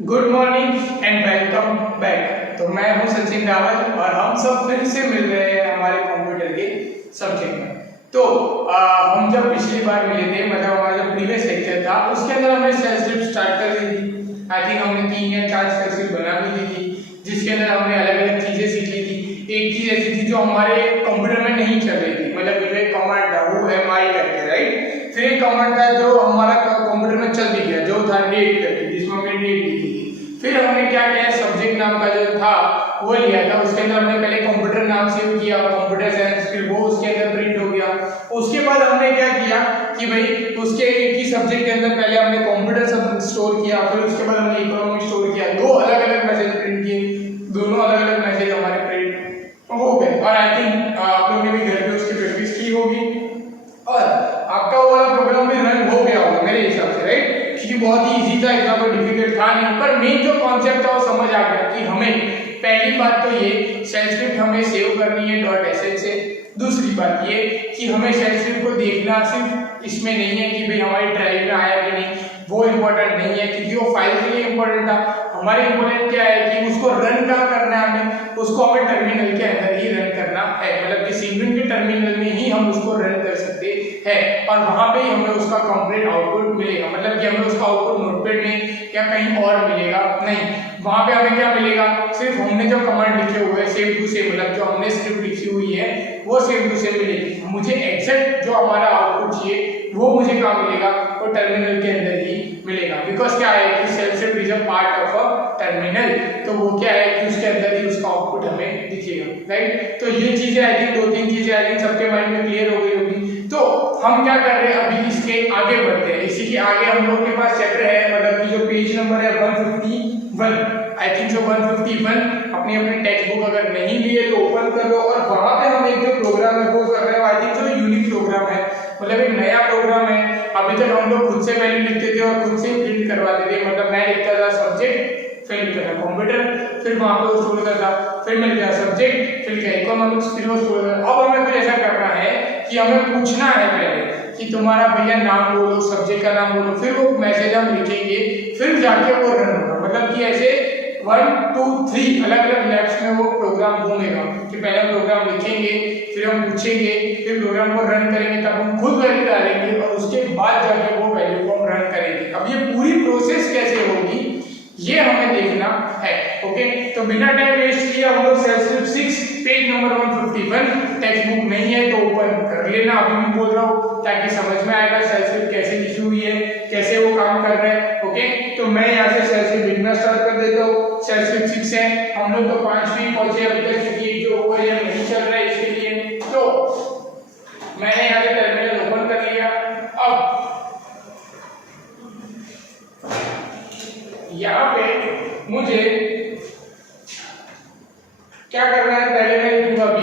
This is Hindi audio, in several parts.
Good morning and welcome back. तो मैं हूं सचिन रावल और हम सब फिर से मिल रहे हैं हमारे कंप्यूटर के सब्जेक्ट में। तो हम जब पिछली बार मिले थे, मतलब हमारा जो प्रीवियस लेक्चर था उसके अंदर हमने सेल स्क्रिप्ट स्टार्ट कर दी थी। आई थिंक हमने 3 या 4 सेल स्क्रिप्ट बना भी दी थी, जिसके अंदर हमने अलग अलग चीजें सीख ली थी। एक चीज ऐसी थी जो हमारे कंप्यूटर में नहीं चल रही थी, मतलब एक कमांड था वो MI करके, राइट। फिर एक कमांड था जो हमारा कंप्यूटर में चल भी गया, जो था डेट करके, जिसमें हमने डेट लिखी थी। फिर हमने क्या किया, सब्जेक्ट नाम का जो था वो लिया था, उसके अंदर हमने पहले कंप्यूटर नाम सेव किया, कंप्यूटर साइंस, फिर वो उसके अंदर प्रिंट हो गया। उसके बाद हमने क्या किया कि भाई उसके एक ही सब्जेक्ट के अंदर पहले हमने कंप्यूटर सब स्टोर किया, फिर उसके बाद हमने इकोनॉमिक स्टोर किया। दो अलग अलग मैसेज प्रिंट किए, दोनों अलग अलग मैसेज हमारे प्रिंट हो गए। और आई थिंक आप लोगों ने भी घर पे उसकी प्रैक्टिस की होगी और आपका वो वाला प्रोग्राम भी रन हो गया होगा मेरे हिसाब से, राइट। क्योंकि बहुत ही इजी था, इतना कोई डिफिकल्ट था नहीं, पर मेन जो कॉन्सेप्ट था वो समझ आ गया कि हमें पहली बात तो ये शेल स्क्रिप्ट हमें सेव करनी है .sh से। दूसरी बात ये कि हमें शेल स्क्रिप्ट को देखना सिर्फ इसमें नहीं है कि भाई हमारी ड्राइव में आया कि नहीं, वो इम्पोर्टेंट नहीं है, क्योंकि वो फाइल के लिए इम्पोर्टेंट था। हमारे इम्पोर्टेंट क्या है कि उसको रन कहाँ करना है, हमें उसको हमें टर्मिनल के अंदर ही रन करना है, मतलब कि सिंगल के टर्मिनल में ही हम उसको रन कर सकते हैं और वहां पे ही हमें उसका कंप्लीट आउटपुट मिलेगा। मतलब कि हमें उसका आउटपुट नोटपैड में या कहीं और मिलेगा नहीं, वहां पे हमें क्या मिलेगा, सिर्फ हमने जो कमांड लिखे हुए हैं सेम टू सेम, मतलब जो हमने स्क्रिप्ट लिखी हुई है वो सेम टू सेम मिलेगी। मुझे एग्जैक्ट जो हमारा आउटपुट चाहिए वो मुझे कहाँ मिलेगा, वो टर्मिनल के अंदर ही मिलेगा। बिकॉज क्या है कि shell script is a part of a terminal, तो वो क्या है कि उसके अंदर ही उसका आउटपुट हमें दिखेगा, राइट। तो ये चीजें आई थिंक 2-3 चीजें आई थिंक सबके माइंड में क्लियर हो गई होगी। तो हम क्या कर रहे हैं, अभी इसके आगे बढ़ते हैं। इसी के आगे हम लोग के पास चैप्टर है, मतलब कि जो पेज नंबर है 151, आई थिंक जो 151 अपनी अपनी टेक्स्ट बुक अगर नहीं लिए तो ओपन कर लो और वहां पे हम एक जो प्रोग्राम है वो कर रहे हैं। आई थिंक जो यूनिक प्रोग्राम है, मतलब एक नया प्रोग्राम है। अभी तक हम लोग खुद से वैल्यू लिखते थे और खुद से प्रिंट करवाते थे, मतलब मैं लिखता था सब्जेक्ट, फिर लिखता था कंप्यूटर, फिर वहां पे स्टोर करता था, फिर मिल गया सब्जेक्ट, फिर क्या इकोनॉमिक्स, फिर वो स्टोर करता। अब हमें कुछ ऐसा करना है कि हमें पूछना है पहले कि तुम्हारा भैया नाम बोलो, सब्जेक्ट का नाम बोलो, फिर वो मैसेज हम लिखेंगे, फिर जाके वो रन होगा। मतलब कि ऐसे 1 2 3 अलग अलग लैब्स में वो प्रोग्राम घूमेगा कि पहले हम प्रोग्राम लिखेंगे, फिर हम पूछेंगे, फिर प्रोग्राम को रन करेंगे, तब हम खुद वैल्यू डालेंगे और उसके बाद जाके वो वैल्यू को हम रन करेंगे। अब ये पूरी प्रोसेस कैसे होगी ये हमें देखना है, ओके। तो बिना टाइम वेस्ट किए हम लोग shell script 6 page number 151, text book नहीं है तो ओपन कर लेना, अभी भी बोल रहा हूँ ताकि समझ में आएगा सेल स्क्रिप्ट कैसे लिखी हुई है, कैसे वो काम कर रहा है, ओके। तो मैं यहाँ से सेल स्क्रिप्ट लिखना स्टार्ट कर देता हूँ। सेल स्क्रिप्ट 6 है, हम लोग तो 5वीं पहुंचे अभी तक, क्योंकि जो ओवरलैप नहीं चल रहा है इसके लिए। तो मैंने यहाँ से टर्मिनल ओपन कर लिया। अब यहाँ पे मुझे क्या करना है, पहले मैं लिखूंगा vi,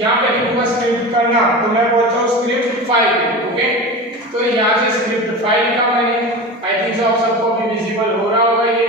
यहाँ पे लिखूंगा स्क्रिप्ट का नाम, तो मैं बोलता हूँ स्क्रिप्ट फाइल, ओके। तो यहाँ से स्क्रिप्ट फाइल लिखा मैंने, आई थिंक आप सबको भी विजिबल हो रहा होगा ये।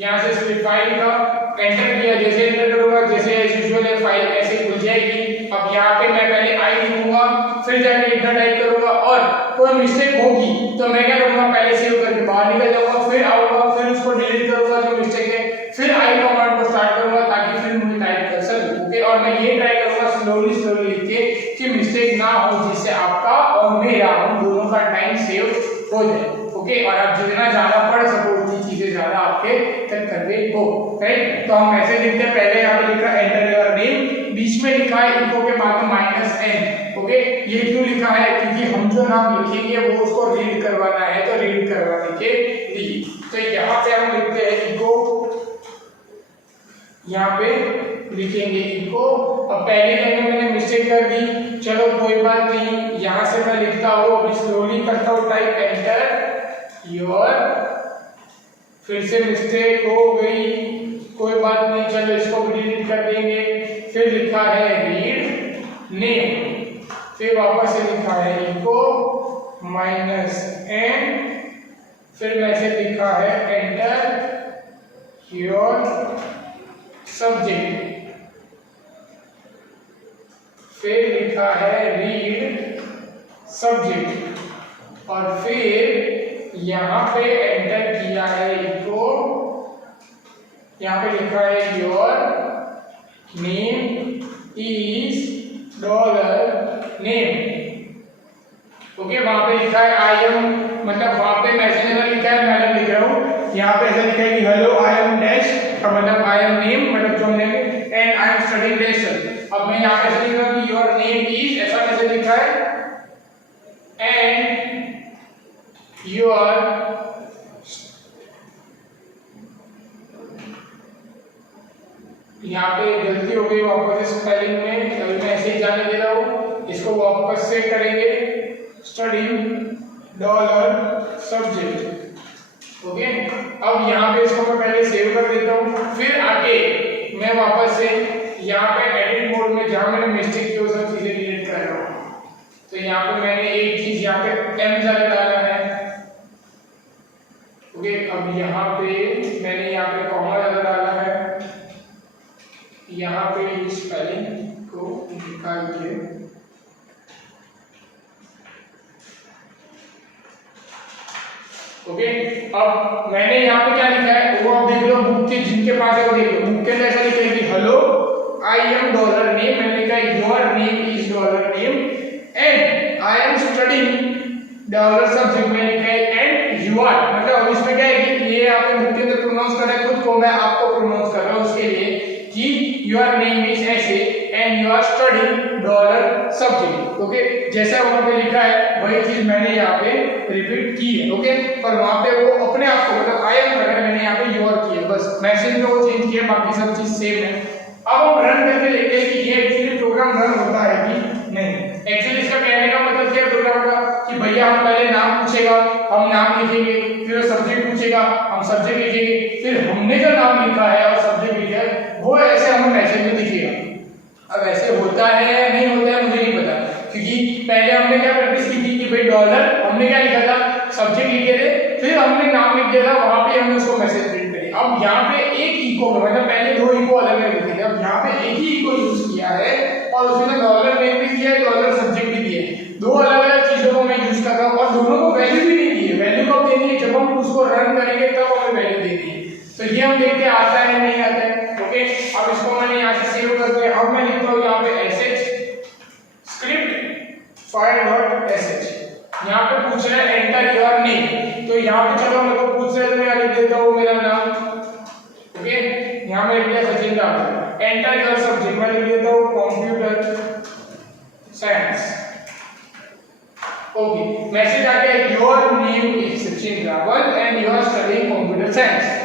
यहाँ से स्क्रिप्ट फाइल लिखा, एंटर किया, जैसे एंटर करूंगा जैसे एज यूजुअल है फाइल ऐसे खुल जाएगी। अब यहाँ पे मैं पहले आई लिखूंगा, फिर जाके इतना टाइप करूंगा और कोई मिस्टेक होगी तो मैं क्या करूंगा, पहले सेव करके बाहर निकल जाऊंगा, फिर आऊंगा, फिर उसको डिलीट करूंगा जो मिस्टेक है, फिर आई कमांड को स्टार्ट करूंगा ताकि फिर मुझे टाइप कर सकूं, ओके। और मैं ये ट्राई करूंगा स्लोली स्लोली लिख के कि मिस्टेक ना हो, जिससे आपका और मेरा हम दोनों का टाइम सेव हो जाए, ओके। और आप जितना ज्यादा पढ़ सको उतनी चीजें ज्यादा आपके तक कन्वे हो, राइट। तो हम ऐसे लिखते हैं, पहले यहाँ पे लिखा एंटर योर नेम, बीच में लिखा है इको के बाद में -n, ओके। ये क्यों लिखा है, क्योंकि हम जो नाम लिखेंगे वो उसको रीड करवाना है, तो रीड करवाने के लिए। तो यहाँ पे हम लिखते हैं इको, यहाँ पे लिखेंगे इको। अब पहले लाइन में मैंने मिस्टेक कर दी, चलो कोई बात नहीं, यहाँ से मैं लिखता हूँ, अभी स्लोली करता हूँ टाइप, एंटर योर, फिर से मिस्टेक हो गई, कोई बात नहीं, चलो इसको भी डिलीट कर देंगे। फिर लिखा है रीड नेम, फिर वापस से लिखा है इको -n, फिर मैसेज लिखा है एंटर योर सब्जेक्ट, फिर लिखा है रीड सब्जेक्ट और फिर यहाँ पे एंटर किया है इको यहाँ पे लिखा है your name is dollar name. Okay, वहां पे लिखा है आई एम, मतलब वहां पे मैसेज में लिखा है, मैं लिख रहा हूँ, यहाँ पे ऐसा लिखा है कि हेलो आई एम डैश, मतलब आई एम नेम, मतलब जो हमने, and I am studying dash. अब मैं यहाँ पे ऐसा लिख रहा हूँ कि योर नेम इज, ऐसा कैसे लिखा है, एंड योर यहाँ पे गलती हो गई वापस से स्पेलिंग में, अभी मैं ऐसे ही जाने दे रहा हूँ, इसको वापस से करेंगे, स्टडी डॉलर सब्जेक्ट। ओके, अब यहाँ पे इसको मैं पहले सेव कर देता हूँ, फिर आगे मैं वापस से यहाँ पे एडिट मोड में जहाँ मैंने मिस्टेक की वो सब चीजें डिलीट कर रहा हूँ। तो यहाँ पे मैंने एक चीज यहाँ पे एम ज्यादा डाला है। ओके, अब यहाँ पे मैंने यहाँ पे कॉमा ज्यादा डाला है, यहाँ पे इस स्पेलिंग को निकाल के ओके। अब मैंने यहाँ पे क्या लिखा है वो आप देख लो, बुक के जिनके पास है वो देख लो, बुक के अंदर ऐसा लिखा है कि hello I am dollar name, मैंने लिखा है your name is dollar name and I am studying dollar subject, मैंने लिखा है एंड यू आर, मतलब अब इसमें क्या है कि ये आपने बुक के अंदर प्रोनाउंस कर रहा है, खुद को मैं आपको प्रोनाउंस कर रहा हूँ उसके लिए कि योर नेम इज ऐसे and you are studying dollar subject. Okay, जैसा वहां पे लिखा है वही चीज मैंने यहाँ पे रिपीट की है। ओके, पर वहां पे वो अपने आप को, मतलब आई एम कर रहा है, मैंने यहाँ पे योर किया, बस मैसेज में वो चेंज किया, बाकी सब चीज सेम है। अब हम रन करके देखते हैं कि ये एक्चुअली प्रोग्राम रन होता है कि नहीं। एक्चुअली इसका कहने का मतलब क्या है प्रोग्राम का, कि भैया हम पहले नाम पूछेगा, हम नाम लिखेंगे, फिर सब्जेक्ट पूछेगा, हम सब्जेक्ट लिखेंगे, फिर हमने जो नाम लिखा है और सब्जेक्ट लिखा है वो ऐसे हमें मैसेज में दिखेगा। अब ऐसे होता है या नहीं होता है मुझे नहीं पता, क्योंकि पहले हमने क्या प्रैक्टिस की थी कि भाई डॉलर हमने क्या लिखा था, सब्जेक्ट लिखे थे, फिर हमने नाम लिख दिया था, वहां पे हमने उसको मैसेज प्रिंट करी। अब यहाँ पे एक इको में, मतलब पहले दो इको अलग अलग लिखे थे, अब यहाँ पे एक ही इको यूज किया है और उसमें डॉलर नेम भी दिया है, डॉलर सब्जेक्ट भी दिया है, दो अलग अलग चीजों को मैं यूज कर रहा हूँ और दोनों को वैल्यू भी नहीं दी है। वैल्यू कब देनी है, जब हम उसको रन करेंगे तब हमें वैल्यू देनी है। तो ये हम देखते हैं आता है नहीं आता है। ओके, अब इसको मैंने यहाँ से सेव करके अब मैं लिखता हूँ यहाँ पे sh स्क्रिप्ट file.sh, यहाँ पे पूछ रहा है एंटर योर नेम, तो यहाँ पे चलो मेरे को पूछ रहा है तो मैं लिख देता हूँ मेरा नाम। ओके, यहाँ मैं लिख दिया Sachin Rawat, enter your subject मैं लिख देता हूँ कंप्यूटर साइंस। ओके, मैसेज आ गया your name is Sachin Rawat and you are studying computer science.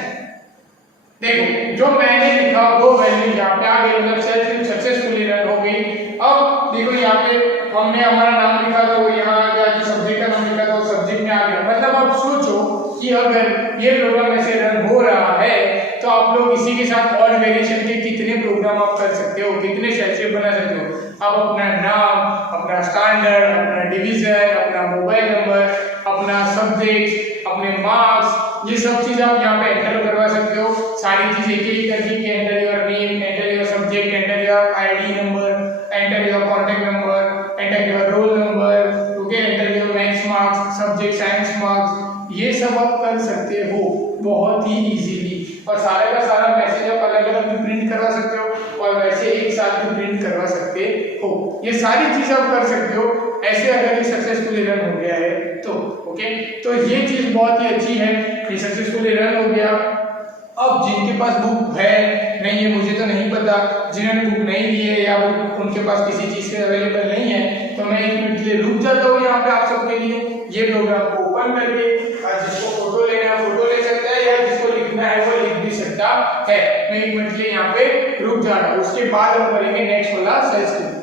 देखो जो मैंने लिखा वो वैल्यू यहाँ पे आ गई, मतलब सेल्फ सक्सेसफुली रन हो गई। अब देखो यहाँ पे हमने हमारा नाम लिखा था वो यहाँ आ गया, जो सब्जेक्ट का नाम लिखा था वो सब्जेक्ट में आ गया। मतलब आप सोचो कि अगर ये प्रोग्राम ऐसे रन हो रहा है तो आप लोग इसी के साथ और वेरिएशन के कितने प्रोग्राम आप कर सकते हो, कितने शेल बना सकते हो। आप अपना नाम, अपना स्टैंडर्ड, अपना डिवीजन, अपना मोबाइल नंबर, अपना सब्जेक्ट, अपने मार्क्स, ये सब चीज आप यहाँ पे एंटर करवा सकते हो। सारी चीज एक एक करके कि enter your name, enter your subject, enter your ID number, enter your contact number, enter your roll number, okay, enter your maths marks, subject science marks, ये सब आप कर सकते हो बहुत ही इजीली। और सारे का सारा मैसेज आप अलग अलग भी प्रिंट करवा सकते हो और वैसे एक साथ भी प्रिंट करवा सकते हो। ये सारी चीज आप कर सकते हो ऐसे अगर ये सक्सेसफुली रन हो गया है तो। ओके, तो ये चीज बहुत ही अच्छी है, ये सक्सेसफुली रन हो गया। अब जिनके पास बुक है नहीं है मुझे तो नहीं पता, जिन्होंने बुक नहीं ली है या बुक उनके पास किसी चीज के अवेलेबल नहीं है, तो मैं 1 मिनट के लिए रुक जाता हूँ यहाँ पे आप सबके लिए। ये प्रोग्राम को ओपन करके जिसको फोटो लेना है फोटो ले सकता है या जिसको लिखना है वो लिख भी सकता है। मैं 1 मिनट के लिए यहाँ पे रुक जा रहा हूँ, उसके बाद हम करेंगे नेक्स्ट वाला सेशन।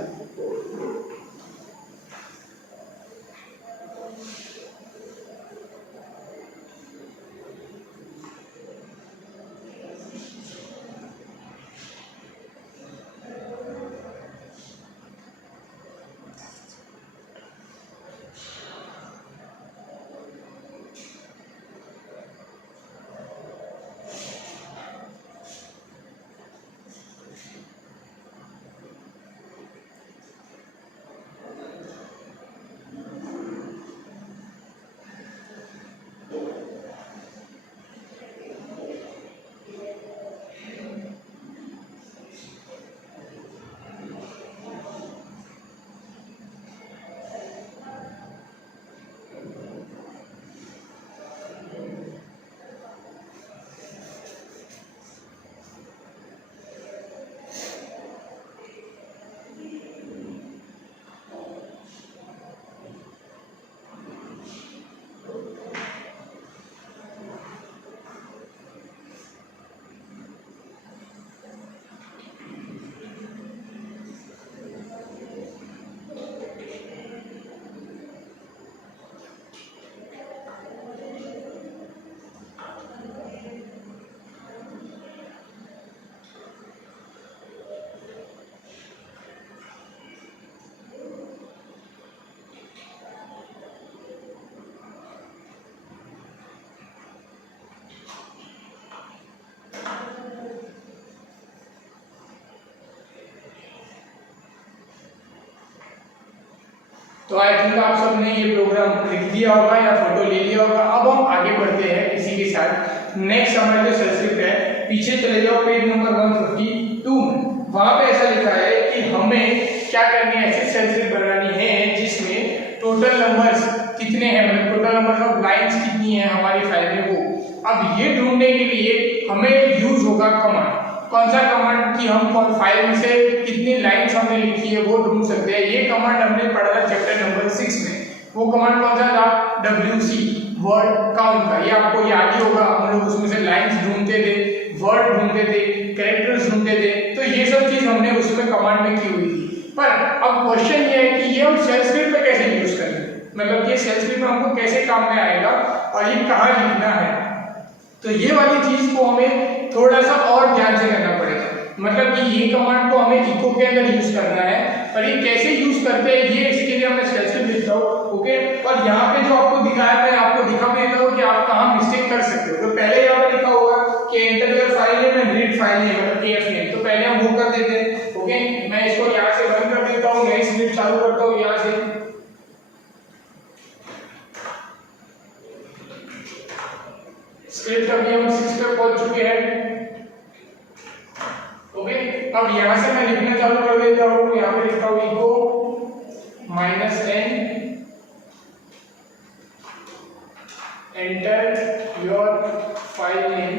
तो आई थिंक आप सबने ये प्रोग्राम लिख दिया होगा या फोटो ले लिया होगा। अब हम आगे बढ़ते हैं इसी के साथ। नेक्स्ट हमारा जो सेल स्क्रिप्ट है, पीछे चले जाओ पेज नंबर 152 में, वहां पे ऐसा लिखा है कि हमें क्या करनी है, ऐसी सेल स्क्रिप्ट बनानी है जिसमें टोटल नंबर्स कितने हैं, मतलब टोटल नंबर ऑफ लाइंस कितनी है हमारी फाइल में वो। अब ये ढूंढने के लिए हमें यूज होगा कमांड। कौन सा कमांड कि हम कौन फाइल में से कितनी लाइंस हमने लिखी है वो ढूंढ सकते हैं। ये कमांड हमने पढ़ा था चैप्टर नंबर 6 में। वो कमांड कौन सा था, WC वर्ड काउंट का। ये आपको याद ही होगा, हम लोग उसमें से लाइंस ढूंढते थे, वर्ड ढूंढते थे, कैरेक्टर्स ढूंढते थे, तो ये सब चीज हमने उसमें कमांड में की हुई थी। पर अब क्वेश्चन ये है कि ये हम सेल स्क्रिप्ट में कैसे यूज करें, मतलब ये सेल स्क्रिप्ट में हमको कैसे काम में आएगा और ये कहाँ लिखना है। तो ये वाली चीज को हमें थोड़ा सा और ध्यान से करना पड़ेगा, मतलब कि ये कमांड को हमें इको के अंदर यूज करना है, पर ये कैसे यूज करते हैं ये इसके लिए मैं सेल स्क्रिप्ट लिखता हूँ। ओके, और यहाँ पे जो आपको दिखाया मैं आपको दिखा भी देता हूँ कि आप कहाँ मिस्टेक कर सकते हो। तो पहले यहाँ पे लिखा होगा कि enter your file name and read file name, मतलब KF नेम, तो पहले हम वो कर देते हैं। ओके, मैं इसको यहाँ से रन कर देता हूँ, नई स्क्रिप्ट चालू करता हूँ यहाँ से। स्क्रिप्ट अभी हम 6 पे पहुंच चुके हैं। ओके, अब यहाँ से मैं लिखना चालू कर देता हूँ। यहाँ पे लिखता हूँ echo -n enter your file name,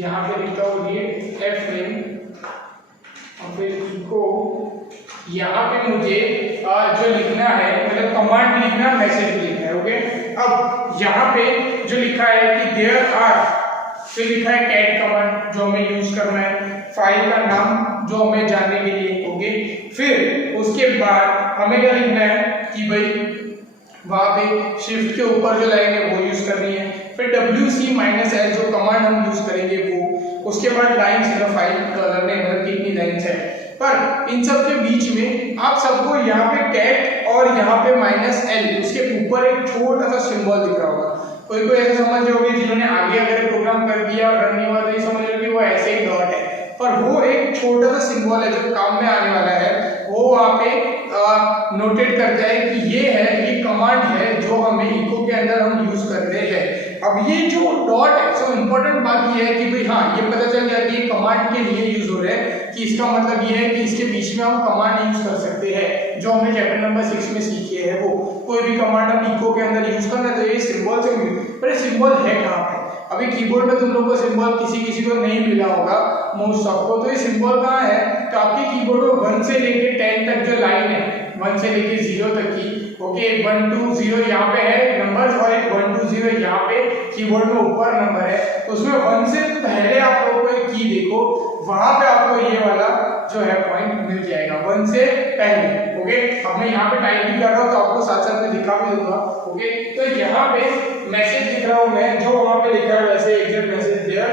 यहाँ पे लिखता हूँ रीड f नेम, और फिर इको यहाँ पे मुझे जो लिखना है, मतलब कमांड लिखना, मैसेज लिखना है। ओके, अब यहाँ पे जो लिखा है कि देयर आर, फिर लिखा है कैट कमांड जो हमें यूज करना है, फाइल का नाम जो हमें जानने के लिए। ओके, फिर उसके बाद हमें क्या लिखना है कि भाई वहां पे शिफ्ट के ऊपर जो लाइन है वो यूज करनी है, फिर WC-L जो कमांड हम यूज करेंगे वो, उसके बाद लाइंस इन फाइल डॉलर ने मतलब कितनी लाइंस है। पर इन सब के बीच में आप सबको यहाँ पे कैट और यहाँ पे -L, उसके ऊपर एक छोटा सा सिंबल दिख रहा होगा। कोई कोई ऐसा समझ रहे होंगे जिन्होंने आगे अगर प्रोग्राम कर दिया और रन नहीं हुआ तो ये समझ रहे वो ऐसे ही डॉट है, पर वो एक छोटा सा सिंबल है जो काम में आने वाला है। वो वहाँ पे नोटेट करता है कि ये है, ये कमांड है जो हमें इको के अंदर हम यूज कर रहे हैं। अब ये जो डॉट है, सो इम्पोर्टेंट बात ये है कि भाई हाँ, ये पता चल गया कि ये कमांड के लिए यूज हो रहा है, कि इसका मतलब ये है कि इसके बीच में हम कमांड यूज कर सकते हैं जो हमने चैप्टर नंबर 6 में सीखे है। वो कोई भी कमांड हम इको के अंदर यूज करना है तो ये सिंबल से, पर ये सिंबल है कहाँ पे? अभी कीबोर्ड में तुम लोगों को सिंबल किसी को नहीं मिला होगा मोस्ट ऑफ को, तो ये सिंबल कहाँ है? तो आपके कीबोर्ड में 1 से लेके 10 तक जो लाइन है, 1 से लेके 0 तक की, ओके, 1 2 0 यहाँ पे है नंबर्स, और एक 1 2 0 यहाँ पे कीबोर्ड में ऊपर नंबर है। तो उसमें 1 से पहले आप लोगों को एक की देखो, वहां पे आपको ये वाला जो है पॉइंट मिल जाएगा 1 से पहले। ओके, अब मैं यहाँ पे टाइप भी कर रहा हूँ तो आपको साथ साथ में दिखा भी दूंगा। ओके, तो यहाँ पे मैसेज लिख रहा हूँ मैं, जो वहां पे लिखा है वैसे एग्जैक्ट मैसेज देयर,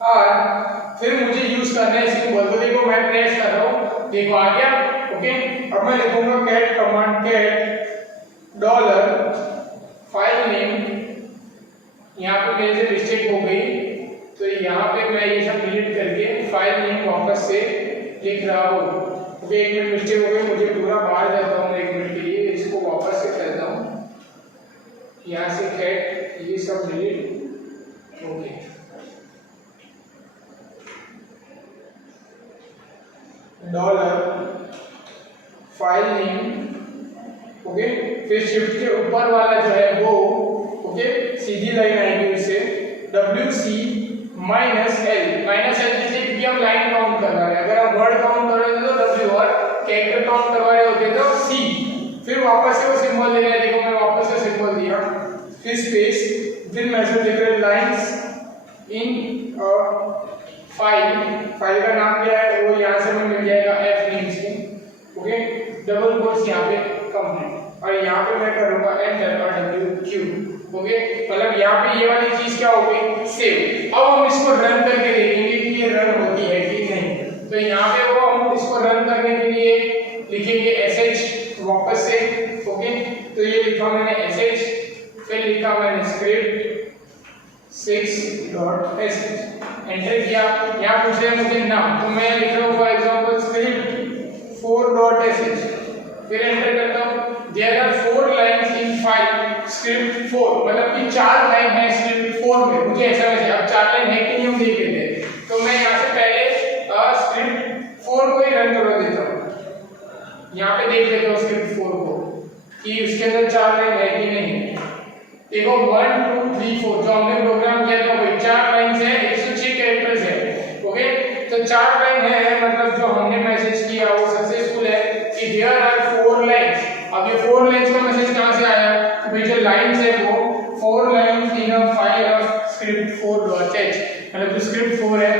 और फिर मुझे यूज करना है सिंबल। तो देखो मैं प्रेस कर रहा हूँ, देखो आ गया। ओके, अब मैं लिखूंगा cat command, cat dollar file name, यहाँ पे मेरे से मिस्टेक हो गई तो यहाँ पे मैं ये सब डिलीट करके फाइल नेम वापस से लिख रहा हूँ। ओके, 1 मिनट मिस्टेक हो गई, मुझे पूरा बाहर जाता हूँ 1 मिनट के लिए, इसको वापस से करता हूँ, यहाँ से कैट ये सब delete. Okay, dollar file name, okay, फिर शिफ्ट के ऊपर वाला जो है वो, ओके, सीधी लाइन आएगी उससे WC-L, जैसे कि हम लाइन काउंट कर रहे हैं, अगर हम वर्ड काउंट कर रहे थे तो W, और कैरेक्टर काउंट करवा रहे होते तो C, फिर वापस से वो सिंबल देना है। देखो मैं वापस से सिंबल दिया, फिर स्पेस, फिर मैसेज लिख रहे लाइंस इन फाइल का नाम क्या है वो यहाँ से हमें मिल जाएगा F नेम से। ओके, डबल कोट्स यहाँ पे कंप्लीट, और यहाँ पे मैं करूँगा एंटर और WQ। ओके, मतलब यहाँ पे ये वाली चीज क्या हो गई, सेव। अब हम इसको रन करके देखेंगे कि ये रन होती है कि नहीं। तो यहाँ पे वो हम इसको रन करने के लिए लिखेंगे SH वापस से। ओके, तो ये लिखा मैंने SH, फिर लिखा मैंने स्क्रिप्ट 6.sh, एंटर किया। यहाँ पूछ रहे मुझे नाम, तो मैं लिख रहा हूँ for example script 4 dot sh, फिर एंटर करता हूँ। There are 4 lines in file script 4, मतलब कि 4 लाइन है स्क्रिप्ट 4 में। मुझे ऐसा वैसे अब 4 लाइन है कि नहीं हम देख लेते हैं। तो मैं यहाँ से पहले स्क्रिप्ट 4 को ही रन करवा देता हूँ। यहाँ पे देख लेते हो स्क्रिप्ट 4 को कि उसके अंदर 4 लाइन है कि नहीं। देखो 1 2 3 4 जो हमने प्रोग्राम किया था वही 4 लाइन है, 106 कैरेक्टर्स है। ओके, तो 4 लाइन है, मतलब जो हमने मैसेज किया वो सक्सेसफुल है कि देयर आर 4 लाइंस। अब ये 4 लाइंस का मैसेज कहां से आया? तो भाई जो लाइंस है वो 4 lines in a file of script 4.h, मतलब जो स्क्रिप्ट 4 है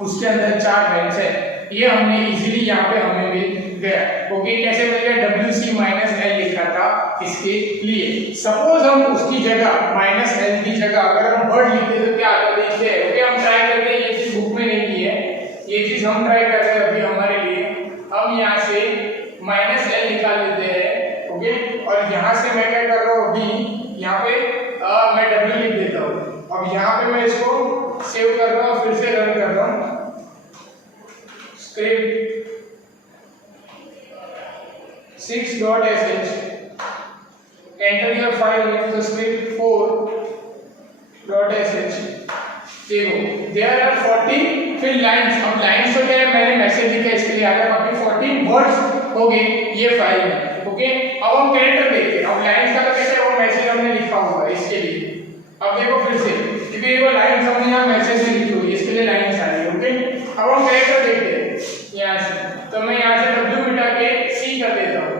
उसके अंदर 4 लाइंस है। ये हमने इजीली यहाँ पे हमें मिल गया। ओके, कैसे मिल गया? wc-l लिखा था इसके लिए। सपोज हम उसकी जगह -l की जगह अगर हम वर्ड लिखते तो क्या आता? देखते हैं। ओके, हम ट्राई करते हैं, ये चीज बुक में नहीं की है, ये चीज हम ट्राई कर रहे हैं अभी हमारे लिए। हम यहाँ से -l निकाल लेते हैं। ओके, और यहाँ से मैं क्या कर रहा हूँ अभी, यहाँ पे मैं w लिख देता हूँ। अब यहाँ पे मैं इसको सेव कर रहा हूँ, फिर से रन कर रहा हूँ। Script 6.sh, enter your file name, तो script 4.sh। देखो there are 40 फिर लाइंस। अब लाइंस तो क्या है, मैंने मैसेज लिखा इसके लिए आ गया, बाकी 40 वर्ड्स हो गए ये फाइल में। ओके, अब हम कैरेक्टर देखते हैं। अब लाइंस का तो कैसे है, वो मैसेज हमने लिखा हुआ है इसके लिए। अब देखो फिर से, क्योंकि ये वो लाइंस हमने यहाँ मैसेज में लिखी हुई है, इसके लिए लाइंस आ रही है। ओके, अब हम कैरेक्टर देखते हैं यहाँ से। तो मैं यहाँ से w मिटा के c कर देता हूँ।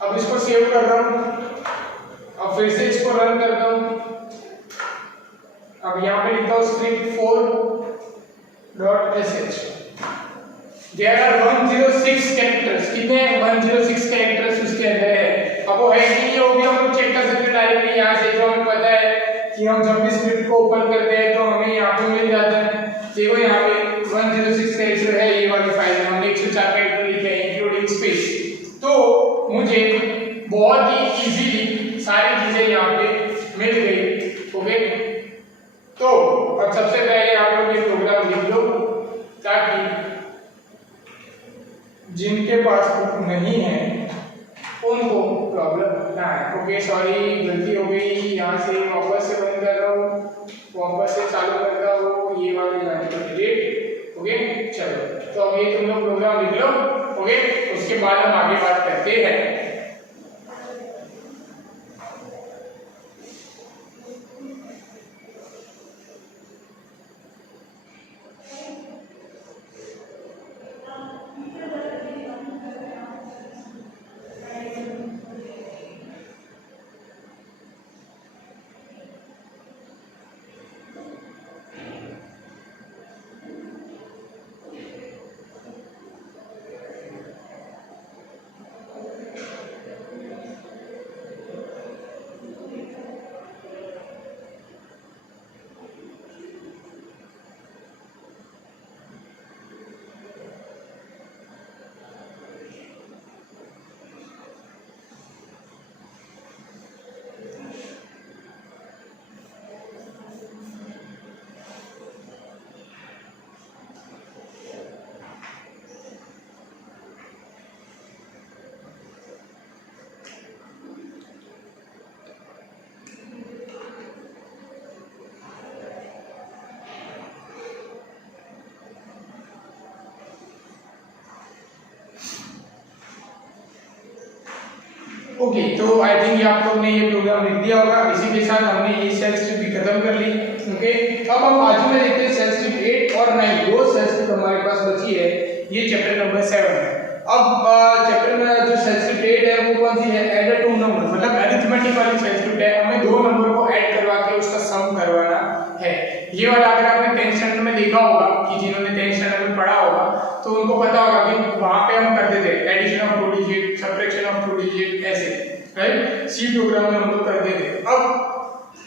अब इसको सेव कर रहा हूँ, अब फिर से इसको रन करता हूँ। अब यहाँ पे लिखता हूँ script 4.sh। There are 106 characters. कितने? 106 कैरेक्टर्स उसके अंदर है। अब वो है कि ये, वो भी हम लोग चेक कर सकते हैं डायरेक्टली यहाँ से। जो हमें पता है कि हम जब भी स्क्रिप्ट को ओपन करते हैं तो हमें यहाँ पे मिल जाता है। देखो यहाँ पे 106 कैरेक्टर है, ये वाली फाइल में हमने 104 कैरेक्टर लिखे हैं इंक्लूडिंग स्पेस। तो मुझे बहुत ही इजीली सारी चीजें यहाँ पे मिल गई। ओके, तो अब सबसे पहले आप लोग ये प्रोग्राम लिख लो ताकि जिनके पास बुक नहीं है उनको प्रॉब्लम ना आए। ओके, सॉरी गलती हो गई, यहाँ से वापस से बंद कर रहा हूँ, वापस से चालू कर रहा हूँ, ये वाली लाइन को डिलीट। ओके, चलो, तो अब ये तुम लोग प्रोग्राम लिख लो। ओके, उसके बाद हम आगे बात करते हैं। ओके, तो आई थिंक ये आप लोग ने ये प्रोग्राम लिख दिया होगा। इसी के साथ हमने ये सेल स्क्रिप्ट भी खत्म कर ली। ओके, अब हम बाजू में देखते हैं सेल स्क्रिप्ट 8 और 9, दो सेल स्क्रिप्ट हमारे पास बची है। ये चैप्टर नंबर 7 है। अब चैप्टर में जो सेल स्क्रिप्ट 8 है वो कौन सी है? ऐड अ 2 नंबर, मतलब अरिथमेटिक वाली सेल स्क्रिप्ट है। हमें 2 नंबर को ऐड करवा के उसका सम करवाना है। ये वाला अगर आपने 10th स्टैंडर्ड में देखा होगा, कि जिन्होंने 10th स्टैंडर्ड में पढ़ा होगा तो उनको पता होगा कि वहां पे हम करते थे addition of 2 digit, subtraction of 2 digit, ऐसे, राइट? सी प्रोग्राम में हम लोग करते थे। अब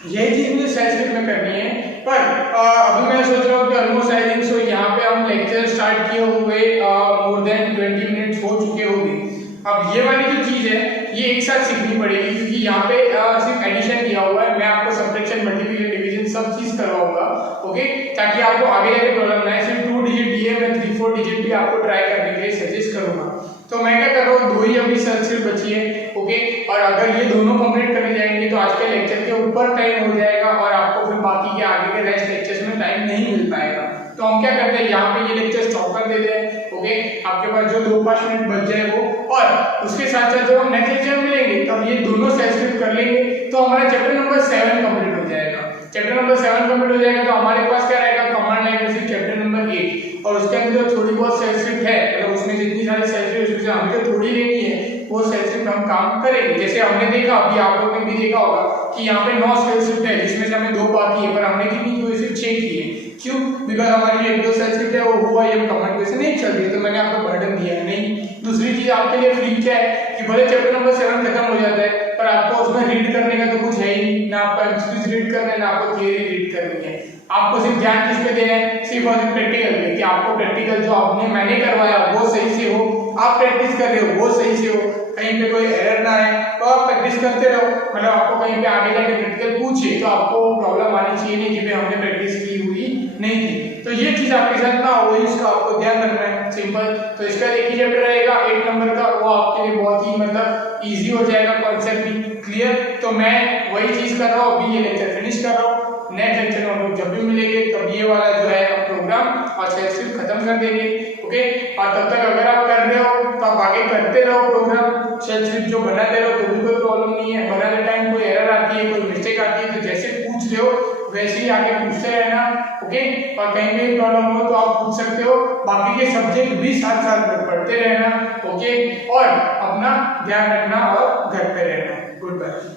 यही चीज मुझे सेल स्क्रिप्ट में करनी है, पर अभी मैं सोच रहा हूँ कि ऑलमोस्ट आई थिंक सो यहाँ पे हम लेक्चर स्टार्ट किए हुए मोर देन 20 मिनट्स हो चुके होंगे। अब ये वाली जो चीज है ये एक साथ सीखनी पड़ेगी, क्योंकि यहाँ पे सिर्फ एडिशन दिया हुआ है। मैं आपको सबट्रैक्शन, मल्टीप्लिकेशन, डिवीजन सब चीज करवाऊंगा। ओके, ताकि आपको आगे जाके प्रॉब्लम ना आए। सिर्फ 2 डिजिट दिए, मैं 3-4 डिजिट आपको ट्राई करने के लिए सजेस्ट करूंगा। तो मैं क्या कर रहा हूँ, 2 ही अभी सिर्फ बची है, ओके। और अगर ये दोनों कंप्लीट करने जाएंगे तो आज के लेक्चर के ऊपर टाइम हो जाएगा और आपको फिर बाकी के आगे के रेस्ट लेक्चर्स में टाइम नहीं मिल पाएगा। तो हम क्या करते हैं, यहाँ पे ये लेक्चर स्टॉप कर देते हैं, ओके। आपके पास जो 2-5 मिनट बच जाए वो, और उसके साथ साथ जब हम नेक्स्ट लेक्चर मिलेंगे तब ये दोनों सेल्फ कर लेंगे तो हमारा चैप्टर नंबर 7 कंप्लीट हो जाएगा। चैप्टर नंबर 7 कंप्लीट हो जाएगा तो हमारे पास क्या रहेगा, कमांड लैंग्वेज चैप्टर नंबर 8, और उसके अंदर थोड़ी बहुत सेल्फ स्क्रिप्ट है, मतलब उसमें जितनी सारी सेल्फ स्क्रिप्ट उसमें से हमको थोड़ी लेनी है, वो सेल्फ स्क्रिप्ट हम काम करेंगे। जैसे हमने देखा, अभी आप लोगों ने भी देखा होगा कि यहाँ पे 9 सेल्फ स्क्रिप्ट है जिसमें से हमें 2 बाकी है, पर हमने कितनी की हुई, सिर्फ 6 की है। क्यों? बिकॉज हमारी एक 2 सेल्फ स्क्रिप्ट है वो हुआ ये कमेंट वैसे नहीं चल रही है, तो मैंने आपको बर्डन दिया नहीं। दूसरी चीज आपके लिए फ्री क्या है कि भले चैप्टर नंबर 7 खत्म हो जाता है पर आपको उसमें रीड करने का तो कुछ है ही नहीं, ना आपको एमसीक्यूज रीड करना है ना आपको थियरी रीड करनी है। आपको सिर्फ ध्यान किस पे देना है, सिर्फ और सिर्फ प्रैक्टिकल पे, कि आपको प्रैक्टिकल जो मैंने करवाया वो सही से हो, आप प्रैक्टिस कर रहे हो वो सही से हो, कहीं पे कोई एरर ना आए, तो आप प्रैक्टिस करते रहो। मतलब आपको कहीं पे आगे जाके प्रैक्टिकल पूछे तो आपको प्रॉब्लम आनी चाहिए नहीं कि भाई हमने प्रैक्टिस की हुई नहीं थी। तो ये चीज आपके साथ ना हो, इसका आपको ध्यान रखना है, सिंपल। तो इसका एक ही चैप्टर रहेगा 8 नंबर का, वो आपके लिए बहुत ही मतलब इजी हो जाएगा, कॉन्सेप्ट भी क्लियर। तो मैं वही चीज कर रहा हूँ, अभी ये लेक्चर फिनिश कर रहा हूँ। नेक्स्ट लेक्चर में हम लोग जब भी मिलेंगे तब ये वाला जो है प्रोग्राम और सेल्फ स्क्रिप्ट खत्म कर देंगे, ओके। और तब तक अगर आप कर रहे हो तो आप आगे करते रहो प्रोग्राम, सेल्फ स्क्रिप्ट जो बनाते रहो तो भी कोई प्रॉब्लम नहीं है। बनाते टाइम कोई एरर आती है, कोई मिस्टेक आती है तो जैसे पूछ रहे हो वैसे ही आगे पूछते रहना, ओके। और कहीं भी प्रॉब्लम हो तो आप पूछ सकते हो, बाकी के सब्जेक्ट भी साथ साथ में पढ़ते रहना, ओके। और अपना ध्यान रखना और घर पे रहना। Good bye.